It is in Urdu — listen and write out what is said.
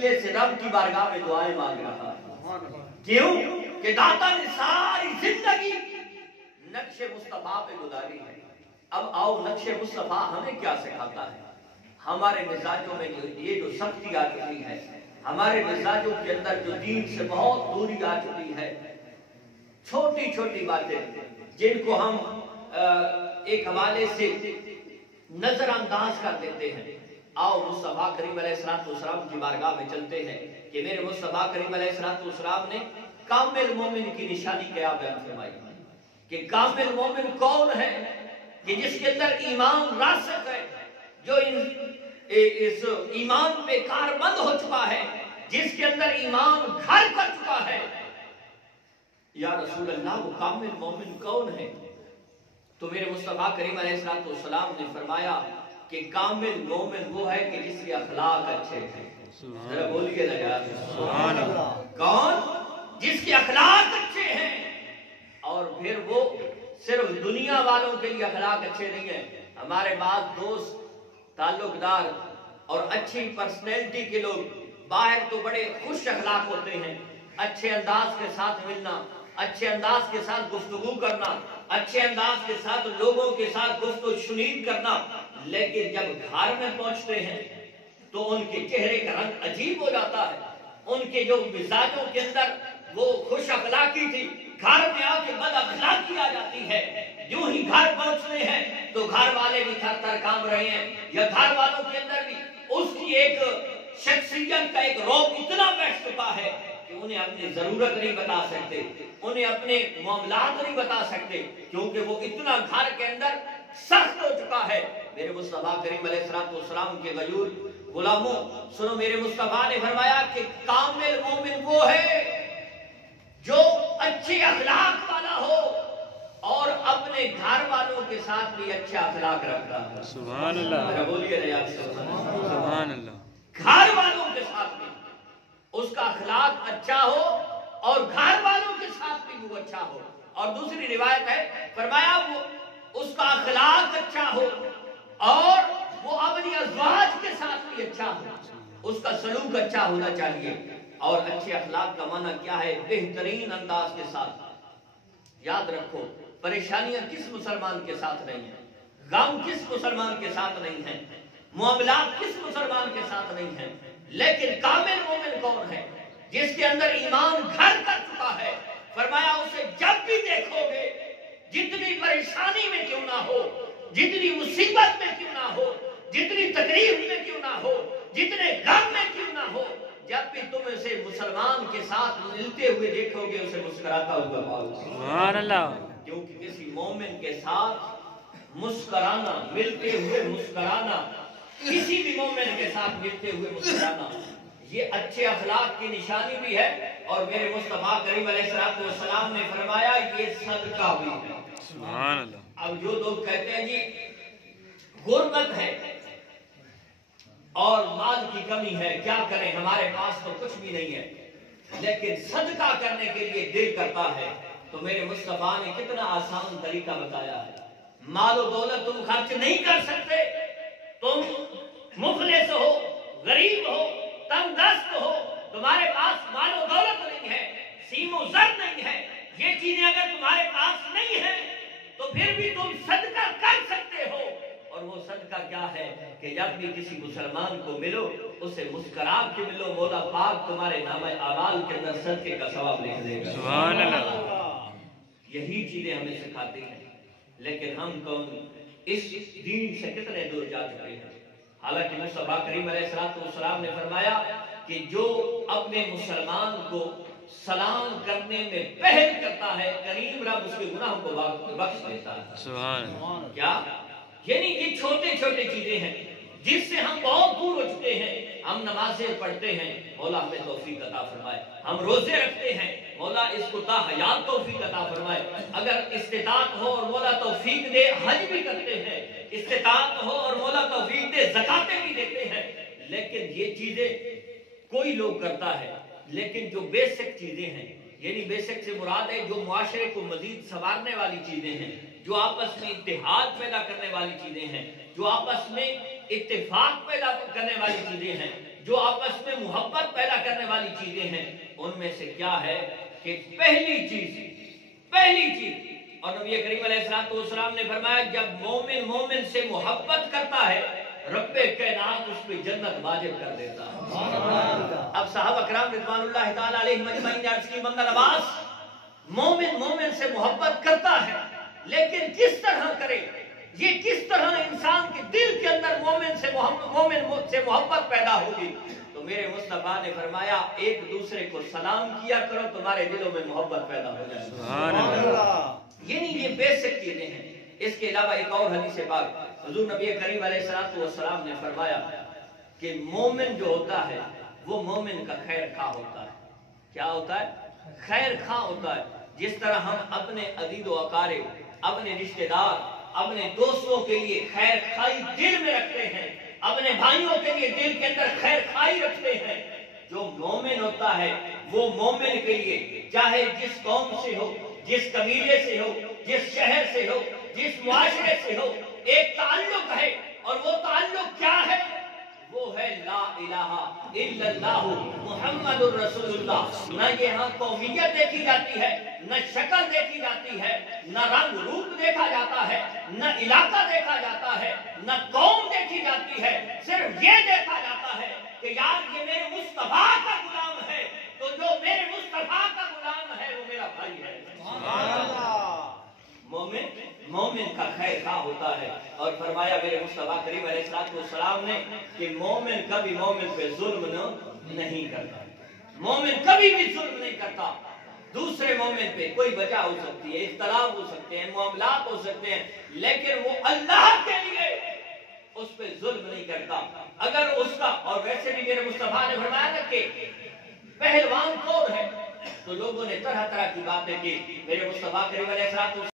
وسیلے سے رب کی بارگاہ میں دعائیں مانگ رہا ہے. کیوں کہ داتا نے ساری زندگی نقش مصطفیٰ پہ گزاری ہے. اب آؤ نقش مصطفیٰ ہمیں کیا سکھاتا ہے. ہمارے مزاجوں میں یہ جو سختی آ چکی ہے، ہمارے مزاجوں کے اندر جو دین سے بہت دوری آ چکی ہے، چھوٹی چھوٹی باتیں جن کو ہم ایک حوالے سے نظر انداز کر دیتے ہیں. آؤ مصطفیٰ کریم علیہ السلام کی بارگاہ میں چلتے ہیں کہ میرے مصطفیٰ کریم علیہ السلام نے کامل مومن کی نشانی کیا بیان فرمائی کہ کامل مومن کون ہے؟ کہ جس کے اندر ایمان راسخ ہے، جو اس ایمان پہ کاربند ہو چکا ہے، جس کے اندر ایمان گھر کر چکا ہے. یا رسول اللہ وہ کامل مومن کون ہے؟ تو میرے مصطفیٰ کریم علیہ السلام نے فرمایا کہ کامل مومن وہ ہے کہ جس کے اخلاق اچھے ہیں. ذرا بولیے نا یار سبحان اللہ. کون؟ جس کے اخلاق اچھے ہیں. اور پھر وہ صرف دنیا والوں کے لیے اخلاق اچھے نہیں ہیں. ہمارے بعض دوست، تعلق دار اور اچھی پرسنالٹی کے لوگ باہر تو بڑے خوش اخلاق ہوتے ہیں، اچھے انداز کے ساتھ ملنا، اچھے انداز کے ساتھ گفتگو کرنا، اچھے انداز کے ساتھ لوگوں کے ساتھ گفت و شنید کرنا، لیکن جب گھر میں پہنچتے ہیں تو ان کے چہرے کا رنگ عجیب ہو جاتا ہے. ان کے جو مزاجوں کے اندر وہ خوش اخلاقی تھی، گھر میں آ کے بد اخلاقی آ جاتی ہے. جو ہی گھر پہنچتے ہیں تو گھر والے بھی تھر تھر کانپ رہے ہیں، یا گھر والوں کے اندر بھی اس کی ایک شخصیت کا ایک روب اتنا بیٹھ چکا ہے کہ انہیں اپنی ضرورت نہیں بتا سکتے، انہیں اپنے معاملات نہیں بتا سکتے، کیونکہ وہ اتنا گھر کے اندر سخت ہو چکا ہے. میرے مصطفیٰ کریم علیہ السلام کے غیور غلاموں سنو، میرے مصطفیٰ نے فرمایا کہ کامل مومن وہ ہے جو اچھے اخلاق والا ہو اور اپنے گھر والوں کے ساتھ بھی اچھا اخلاق رکھتا ہے. سبحان اللہ. بولیے نا سبحان اللہ. گھر والوں کے ساتھ بھی اس کا اخلاق اچھا ہو اور گھر والوں کے ساتھ بھی وہ اچھا ہو. اور دوسری روایت ہے فرمایا وہ اس کا اخلاق اچھا ہو اور وہ اپنی ازواج کے ساتھ بھی اچھا ہو. اس کا سلوک اچھا ہونا چاہیے. اور اچھے اخلاق کا معنی کیا ہے؟ بہترین انداز کے ساتھ. یاد رکھو پریشانیاں کس مسلمان کے ساتھ نہیں ہیں، غم کس مسلمان کے ساتھ نہیں ہیں، معاملات کس مسلمان کے ساتھ نہیں ہیں، لیکن کامل مومن کون ہے؟ جس کے اندر ایمان گھر کر چکا ہے. فرمایا اسے جب بھی دیکھو گے، جتنی پریشانی میں کیوں نہ ہو، جتنی مصیبت میں کیوں نہ ہو، جتنی تکلیف میں کیوں نہ ہو، جتنے غم میں کیوں نہ ہو، جب بھی تم اسے مسلمان کے ساتھ ملتے ہوئے دیکھو گے اسے مسکراتا ہوا پاؤ. سبحان اللہ. کیونکہ کسی مومن کے ساتھ مسکرانا، ملتے ہوئے مسکرانا، کسی بھی مومن کے ساتھ ملتے ہوئے مسکرانا، یہ اچھے اخلاق کی نشانی بھی ہے. اور میرے مصطفیٰ کریم علیہ السلام نے فرمایا یہ صدقہ بھی ہے. سبحان اللہ. اب جو لوگ کہتے ہیں جی غربت ہے اور مال کی کمی ہے، کیا کریں ہمارے پاس تو کچھ بھی نہیں ہے، لیکن صدقہ کرنے کے لیے دل کرتا ہے، تو میرے مصطفیٰ نے کتنا آسان طریقہ بتایا ہے. مال و دولت تم خرچ نہیں کر سکتے، تم مفلس ہو، غریب ہو، تنگ دست ہو، تمہارے پاس مال و دولت نہیں ہے، سیم و زر نہیں ہے، یہ چیزیں اگر تمہارے پاس نہیں ہیں تو پھر بھی تم صدقہ کر سکتے ہو. اور وہ صدقہ کیا ہے کہ جب بھی کسی مسلمان کو ملو اسے مسکرا کے ملو، مولا پاک تمہارے نامہ اعمال کے اندر صدقے کا ثواب لکھ دے گا. سبحان اللہ. یہی چیزیں ہمیں سکھاتی ہیں، لیکن ہم کون اس دین سے کتنے دور جا چکے ہیں. حالانکہ مصطفیٰ کریم علیہ السلام نے فرمایا کہ جو اپنے مسلمان کو سلام کرنے میں پہل کرتا ہے کریم رب اس کے گناہوں کو بخش دیتا ہے. سبحان اللہ. کیا یعنی یہ چھوٹے چھوٹے چیزیں ہیں جس سے ہم بہت دور ہو چکے ہیں. ہم نمازیں پڑھتے ہیں، مولا ہمیں توفیق عطا فرمائے. ہم روزے رکھتے ہیں، مولا اس کو تا حیات توفیق عطا فرمائے. اگر استطاعت ہو اور مولا توفیق دے حج بھی کرتے ہیں، استطاعت ہو اور مولا توفیق دے زکاتیں بھی دیتے ہیں. لیکن یہ چیزیں کوئی لوگ کرتا ہے، لیکن جو بیسک چیزیں ہیں، یعنی بیسک سے مراد ہے جو معاشرے کو مزید سنوارنے والی چیزیں ہیں، جو آپس میں اتحاد پیدا کرنے والی چیزیں ہیں، جو آپس میں اتفاق پیدا کرنے والی چیزیں ہیں، جو آپس میں محبت پیدا کرنے والی چیزیں ہیں ان میں سے کیا ہے کہ پہلی چیز اور نبی کریم علیہ السلام نے فرمایا جب مومن سے محبت کرتا ہے رب کائنات اس پہ جنت واجب کر دیتا ہے۔ اب صحابہ کرام رضوان اللہ تعالی علیہم اجمعین نے عرض کی بندہ نواز مومن سے محبت کرتا ہے لیکن کس طرح کرے، یہ کس طرح انسان کے دل کے اندر مومن سے محبت پیدا ہوگی؟ تو میرے مصطفیٰ نے فرمایا ایک دوسرے کو سلام کیا کرو تمہارے دلوں میں محبت پیدا ہو جائے۔ سبحان اللہ۔ یہ بیسک چیزیں ہیں۔ اس کے علاوہ ایک اور حدیث پاک حضور نبی کریم علیہ السلام نے فرمایا کہ مومن جو ہوتا ہے وہ مومن کا خیر خواہ ہوتا ہے۔ کیا ہوتا ہے؟ خیر خواہ ہوتا ہے۔ جس طرح ہم اپنے عزیز و اقارب، اپنے رشتہ دار، اپنے دوستوں کے لیے خیر خواہی دل میں رکھتے ہیں، اپنے بھائیوں کے لیے دل کے اندر خیر خواہی رکھتے ہیں، جو مومن ہوتا ہے وہ مومن کے لیے چاہے جس قوم سے ہو، جس قبیلے سے ہو، جس شہر سے ہو، جس معاشرے سے ہو، ایک تعلق ہے اور وہ تعلق کیا ہے؟ وہ ہے لا الہ الا اللہ محمد الرسول اللہ۔ نہ یہاں قومیت دیکھی جاتی ہے، نہ شکل دیکھی جاتی ہے، نہ رنگ روپ دیکھا جاتا ہے، نہ علاقہ دیکھا جاتا ہے، نہ قوم دیکھی جاتی ہے، صرف یہ دیکھا جاتا ہے کہ یار یہ میرے مصطفیٰ کا غلام ہے، تو جو میرے مصطفیٰ کا غلام ہے وہ میرا بھائی ہے۔ سبحان اللہ۔ مومن کا خیر خواہ ہوتا ہے اور فرمایا میرے مصطفیٰ کریم علیہ السلام نے کہ مومن کبھی مومن پہ ظلم نہیں کرتا، مومن کبھی بھی ظلم نہیں کرتا۔ دوسرے مومن پہ کوئی وجہ ہو سکتی ہے، اختلاف ہو سکتے ہیں، معاملات ہو سکتے ہیں، لیکن وہ اللہ کے لیے اس پہ ظلم نہیں کرتا۔ اگر اس کا، اور ویسے بھی میرے مصطفیٰ نے فرمایا نا کہ پہلوان کون ہے، تو لوگوں نے طرح طرح کی باتیں کی۔ میرے مصطفیٰ کریم علیہ السلام